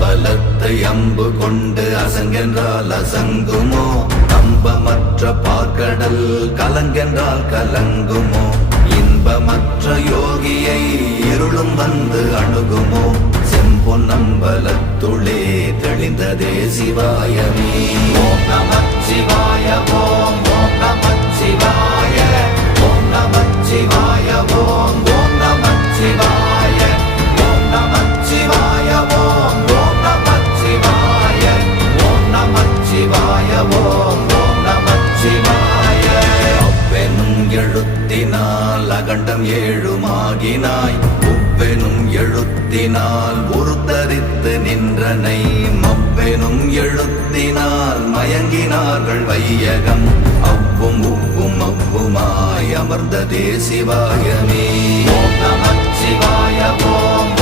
அம்பலத்தை அம்பு கொண்டு அசங்கென்றால் அசங்குமோ? நம்பமற்ற பார்க்கடல் கலங்கென்றால் கலங்குமோ? இன்பமற்ற யோகியை இருளும் வந்து அணுகுமோ? செம்பொன்னம்பலத்துளே தெளிந்ததே சிவாயமே. ஓம் நமச்சிவாய ஓம் ஓம் நமச்சிவாய ஓம் நமச்சிவாய ஓம் ஓம் நமச்சிவாய ஓம் நமச்சிவாய ஓம் ஓம் நமச்சிவாய ஓம் நமச்சிவாய ஓம் ஓம் நமச்சிவாய. அவ்வெனும் எழுத்தினால் அகண்டம் ஏழுமாகினாய், உவ்வெனும் எழுத்தினால் உருத்தரித்து நின்றனை, மவ்வெனும் எழுத்தினால் மயங்கினார்கள் வையகம். அவ்வும் உவ்வும் அவ்வுமாய் அமர்ந்ததே சிவாயமே. ஓம் நமச்சிவாய ஓம்